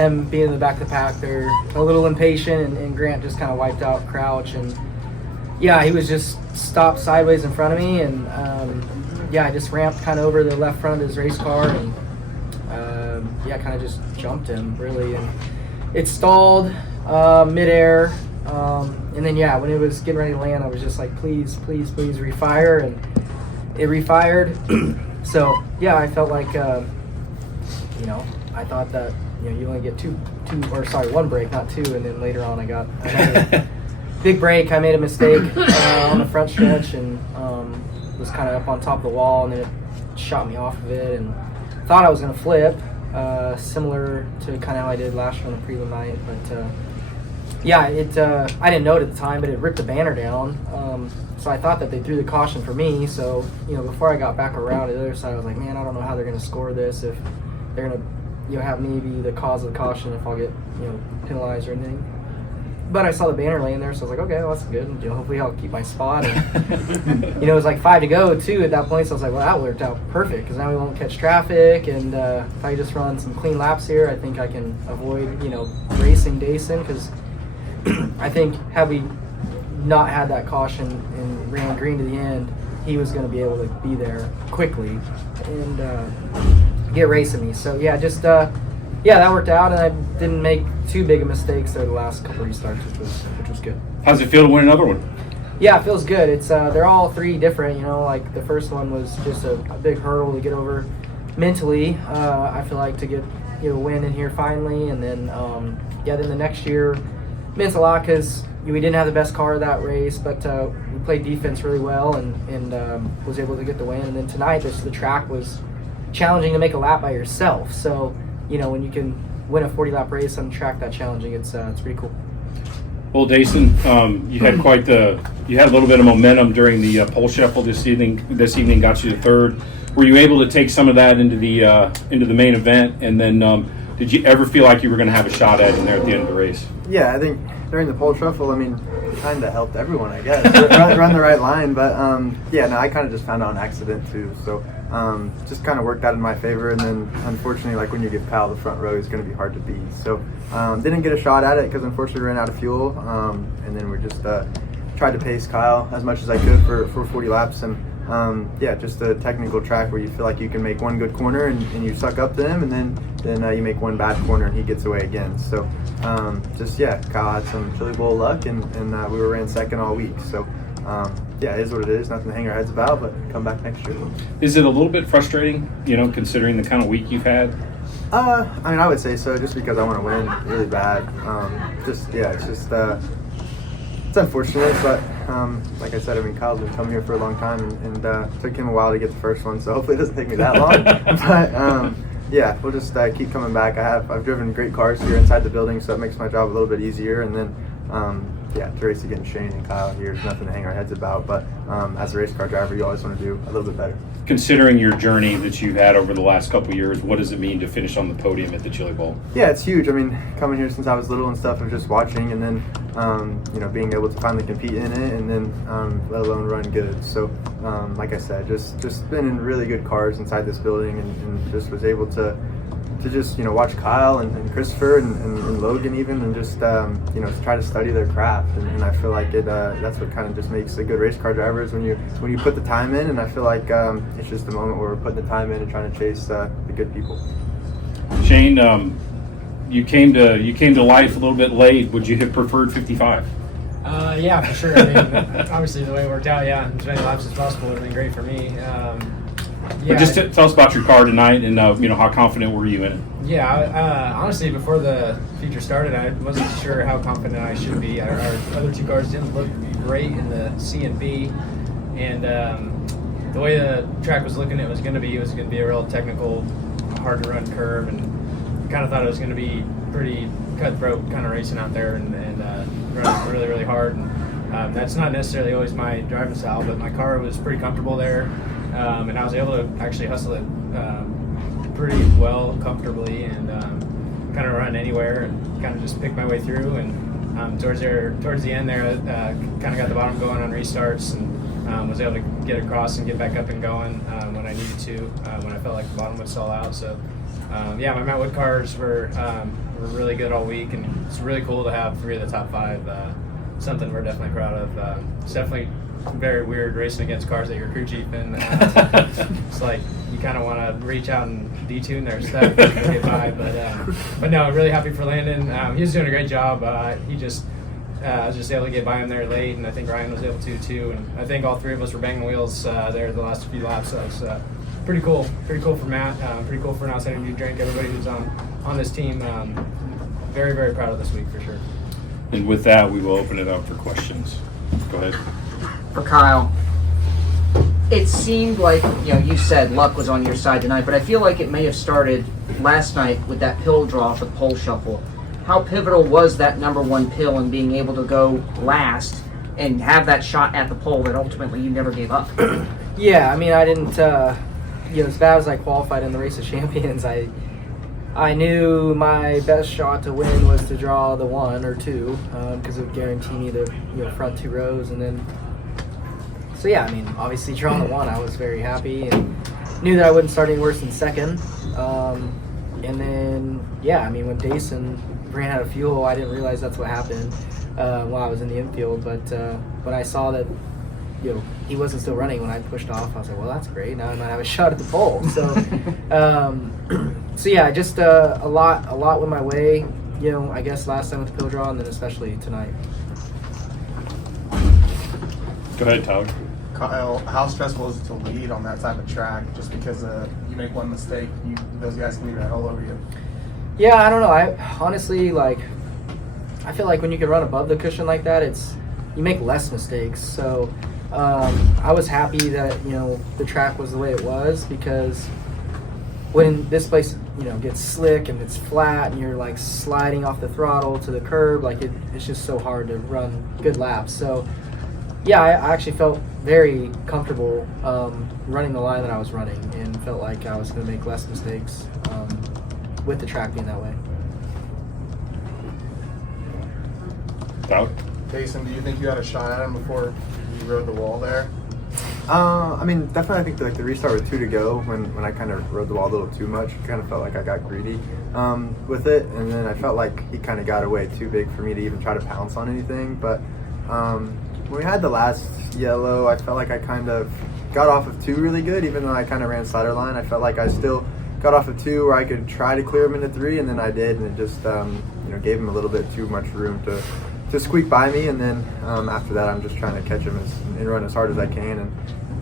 Them being in the back of the pack, they're a little impatient, and Grant just kind of wiped out Crouch, and yeah, he was just stopped sideways in front of me, and yeah, I just ramped kind of over the left front of his race car, and yeah, kind of just jumped him really, and it stalled midair, and then yeah, when it was getting ready to land, I was just like, please, please, please refire, and it refired. So yeah, I felt like you know, I thought that, you know, you only get one break, not two, and then later on I got another big break. I made a mistake on the front stretch, and was kind of up on top of the wall, and then it shot me off of it, and thought I was going to flip, similar to kind of how I did last year on the prelim night. But yeah, I didn't know it at the time, but it ripped the banner down. So I thought that they threw the caution for me. So, you know, before I got back around to the other side, I was like, man, I don't know how they're going to score this, if they're going to, you know, have me be the cause of the caution, if I'll get, you know, penalized or anything. But I saw the banner laying there, so I was like, okay, well, that's good. And, you know, hopefully I'll keep my spot. And, you know, it was like 5 to go, too, at that point. So I was like, well, that worked out perfect, because now we won't catch traffic. And if I just run some clean laps here, I think I can avoid, you know, racing Daison, because I think had we not had that caution and ran green to the end, he was going to be able to be there quickly and get racing me. So, yeah, just... yeah, that worked out, and I didn't make too big of mistakes there the last couple of restarts, which was good. How's it feel to win another one? Yeah, it feels good. It's they're all three different. You know, like the first one was just a big hurdle to get over mentally. I feel like to get, you know, win in here finally, and then yeah, then the next year meant a lot because we didn't have the best car that race, but we played defense really well and was able to get the win. And then tonight, the track was challenging to make a lap by yourself. So, you know, when you can win a 40-lap race on a track that challenging, it's pretty cool. Well, Daison, you had you had a little bit of momentum during the pole shuffle this evening. Got you to third. Were you able to take some of that into the main event? And then, did you ever feel like you were going to have a shot at it in there at the end of the race? Yeah, I think during the pole shuffle, I mean, kind of helped everyone, I guess, run the right line. But yeah, no, I kind of just found out on accident too. So just kind of worked out in my favor. And then unfortunately, like when you give Kyle the front row, he's going to be hard to beat. So didn't get a shot at it because unfortunately we ran out of fuel. And then we just tried to pace Kyle as much as I could for 40 laps. And yeah, just a technical track where you feel like you can make one good corner and you suck up to him, and then you make one bad corner and he gets away again. So just, yeah, Kyle had some Chili Bowl luck, and we were ran second all week. So yeah, it is what it is. Nothing to hang our heads about, but come back next year. Is it a little bit frustrating, you know, considering the kind of week you've had? I mean, I would say so, just because I want to win really bad. It's unfortunate, but like I said, I mean, Kyle's been coming here for a long time, and it took him a while to get the first one, so hopefully it doesn't take me that long. But yeah, we'll just keep coming back. I've driven great cars here inside the building, so it makes my job a little bit easier. And then yeah, to race against Shane and Kyle here is nothing to hang our heads about. But as a race car driver, you always want to do a little bit better. Considering your journey that you've had over the last couple of years, what does it mean to finish on the podium at the Chili Bowl? Yeah, it's huge. I mean, coming here since I was little and stuff, and just watching, and then you know, being able to finally compete in it, and then let alone run good. So like I said, just been in really good cars inside this building, and just was able to just, you know, watch Kyle and Christopher and Logan even, and just you know, try to study their craft. And I feel like that's what kind of just makes a good race car driver, is when you put the time in. And I feel like it's just the moment where we're putting the time in and trying to chase the good people. Shane, you came to life a little bit late. Would you have preferred 55? Yeah, for sure. I mean, obviously the way it worked out, yeah, as many laps as possible would have been great for me. Yeah, but just tell us about your car tonight, and you know, how confident were you in it? Yeah, honestly, before the feature started, I wasn't sure how confident I should be. Our other two cars didn't look great in the C and B, and the way the track was looking, it was going to be a real technical, hard to run curve, and kind of thought it was going to be pretty cutthroat kind of racing out there and running really, really hard. And that's not necessarily always my driving style, but my car was pretty comfortable there. And I was able to actually hustle it pretty well, comfortably, and kind of run anywhere and kind of just pick my way through. And towards the end there, kind of got the bottom going on restarts, and was able to get across and get back up and going when I needed to, when I felt like the bottom would stall out. So yeah, my Mount Wood cars were really good all week, and it's really cool to have 3 of the top 5. Something we're definitely proud of. It's definitely very weird racing against cars that you're crew chief in. It's like you kind of want to reach out and detune their stuff to get by, but no, I'm really happy for Landon. He was doing a great job. He just I was just able to get by him there late, and I think Ryan was able to too. And I think all 3 of us were banging wheels there the last few laps. So it was pretty cool for Matt. Pretty cool for an outside new drink. Everybody who's on this team. Very, very proud of this week for sure. And with that, we will open it up for questions. Go ahead. For Kyle, it seemed like, you said luck was on your side tonight, but I feel like it may have started last night with that pill draw for the pole shuffle. How pivotal was that number 1 pill in being able to go last and have that shot at the pole that ultimately you never gave up? Yeah, I mean, I didn't, as bad as I qualified in the Race of Champions, I knew my best shot to win was to draw the 1 or 2 because it would guarantee me the front 2 rows. And then, so yeah, I mean, obviously drawing the 1, I was very happy and knew that I wouldn't start any worse than second. And then, yeah, I mean, when Daison ran out of fuel, I didn't realize that's what happened while I was in the infield. But when I saw that, he wasn't still running when I pushed off, I was like, well, that's great. Now I might have a shot at the pole. So, so yeah, just a lot went my way. I guess last time with the pill draw, and then especially tonight. Go ahead, Tyler. Kyle, how stressful is it to lead on that type of track? Just because you make one mistake, those guys can be right all over you. Yeah, I don't know. I honestly, I feel like when you can run above the cushion like that, you make less mistakes. So I was happy that the track was the way it was, because when this place gets slick and it's flat and you're sliding off the throttle to the curb, it's just so hard to run good laps. So yeah, I actually felt very comfortable running the line that I was running, and felt like I was going to make less mistakes with the track being that way. Tyler? Daison, do you think you had a shot at him before you rode the wall there? I mean, definitely. I think the restart with 2 to go, when I kind of rode the wall a little too much, kind of felt like I got greedy with it, and then I felt like he kind of got away too big for me to even try to pounce on anything. But when we had the last yellow, I felt like I kind of got off of 2 really good, even though I kind of ran slider line. I felt like I still got off of 2 where I could try to clear him into 3, and then I did, and it just gave him a little bit too much room to squeak by me. And then after that, I'm just trying to catch him and run as hard as I can. And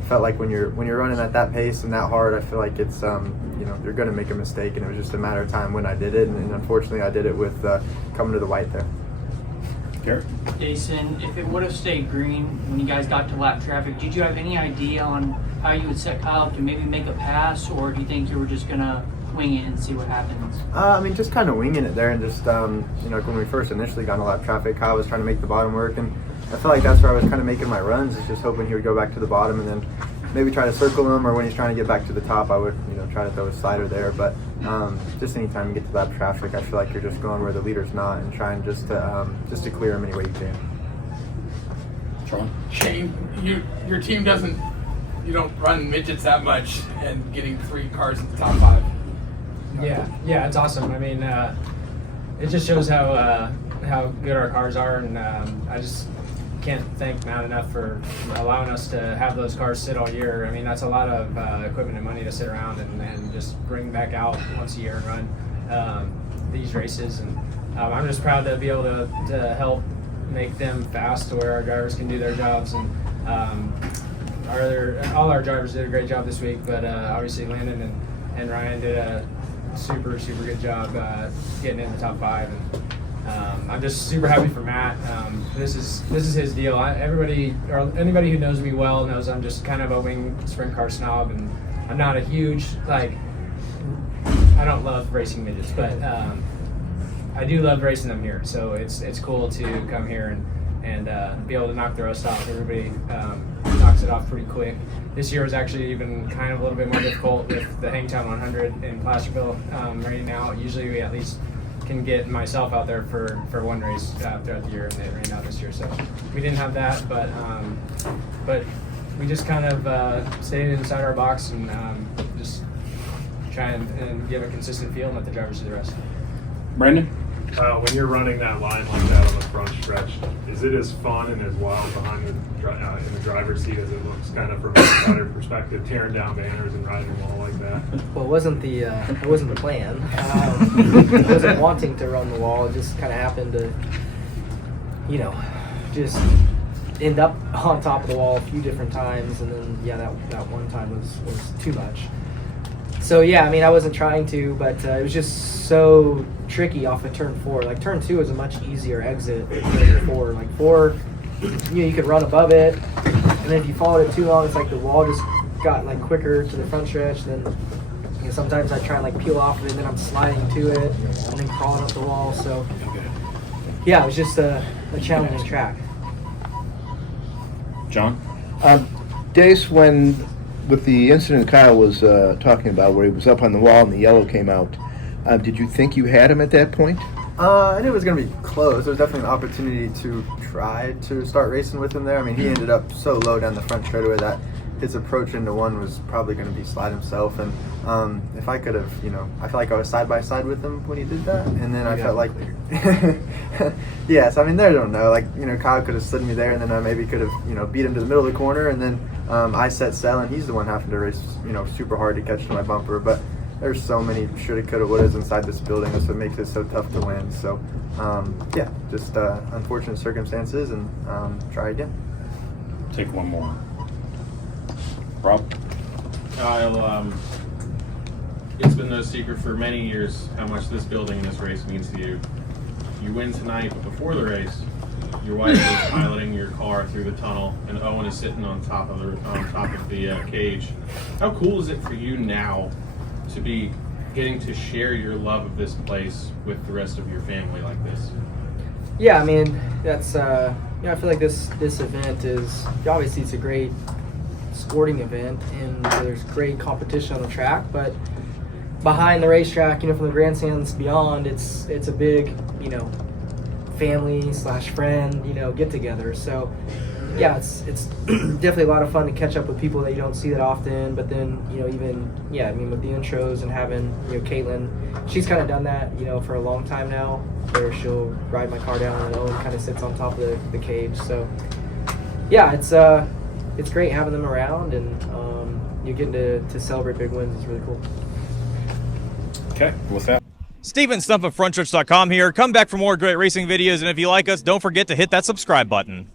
felt like when you're running at that pace and that hard, I feel like it's you're going to make a mistake, and it was just a matter of time when I did it. And unfortunately, I did it with coming to the white there. Garrett? Jason, if it would have stayed green when you guys got to lap traffic, did you have any idea on how you would set Kyle up to maybe make a pass, or do you think you were just going to wing it and see what happens? I mean, just kind of winging it there, and just when we first initially got into lap traffic, Kyle was trying to make the bottom work, and I felt like that's where I was kind of making my runs, is just hoping he would go back to the bottom and then maybe try to circle him, or when he's trying to get back to the top, I would try to throw a slider there. But just anytime you get to lap traffic, I feel like you're just going where the leader's not and trying just to clear him any way you can. Sean? Shane, your team doesn't, you don't run midgets that much, and getting 3 cars in the top 5. Yeah, it's awesome. I mean, it just shows how good our cars are, and I just can't thank Matt enough for allowing us to have those cars sit all year. I mean, that's a lot of equipment and money to sit around and just bring back out once a year and run these races. And I'm just proud to be able to help make them fast to where our drivers can do their jobs. And all our drivers did a great job this week, but obviously Landon and Ryan did a super good job getting in the top 5. And I'm just super happy for Matt. This is his deal. Anybody who knows me well knows I'm just kind of a wing sprint car snob, and I'm not a huge I don't love racing midgets, but I do love racing them here. So it's cool to come here and be able to knock the roast off. Everybody knocks it off pretty quick. This year was actually even kind of a little bit more difficult with the Hangtown 100 in Placerville raining out. Usually we at least can get myself out there for one race throughout the year, and it rained out this year, so we didn't have that. But we just kind of stayed inside our box and just try and give a consistent feel and let the drivers do the rest. Brandon? When you're running that line like that on the front stretch, is it as fun and as wild behind the in the driver's seat as it looks, kind of from a rider perspective, tearing down banners and riding the wall like that? Well, it wasn't the plan. I wasn't wanting to run the wall. It just kind of happened to, just end up on top of the wall a few different times, and then that one time was too much. So yeah, I mean, I wasn't trying to, but it was just so tricky off of turn 4. Like turn 2 is a much easier exit than 4. Like 4, you could run above it, and then if you followed it too long, it's like the wall just got like quicker to the front stretch. Then sometimes I try and like peel off of it, and then I'm sliding to it, and then crawling up the wall. So yeah, it was just a challenging track. John? Dace, with the incident Kyle was talking about where he was up on the wall and the yellow came out, did you think you had him at that point? I knew it was going to be close. There was definitely an opportunity to try to start racing with him there. I mean, he ended up so low down the front straightaway that his approach into one was probably going to be slide himself. And if I could have, I felt like I was side by side with him when he did that. And then I felt like, yes, I mean, they don't know. Like, Kyle could have slid me there, and then I maybe could have, beat him to the middle of the corner. And then I set sail, and he's the one having to race, super hard to catch my bumper. But there's so many shoulda, coulda, wouldas inside this building. That's what makes it so tough to win. So, just unfortunate circumstances, and try again. Take one more. Rob? Kyle, it's been no secret for many years how much this building and this race means to you. You win tonight, but before the race, your wife is piloting your car through the tunnel, and Owen is sitting on top of the cage. How cool is it for you now to be getting to share your love of this place with the rest of your family like this? Yeah, I mean, that's I feel like this event is obviously it's a great sporting event, and there's great competition on the track, but behind the racetrack, from the grandstands beyond, it's a big, family / friend, get together. So yeah, it's definitely a lot of fun to catch up with people that you don't see that often. But then, with the intros and having, Caitlin, she's kind of done that, for a long time now, where she'll ride my car down and Owen kind of sits on top of the cage. So yeah, it's great having them around, and you getting to celebrate big wins is really cool. Okay, with that. Steven Stump of Frontstretch.com here. Come back for more great racing videos, and if you like us, don't forget to hit that subscribe button.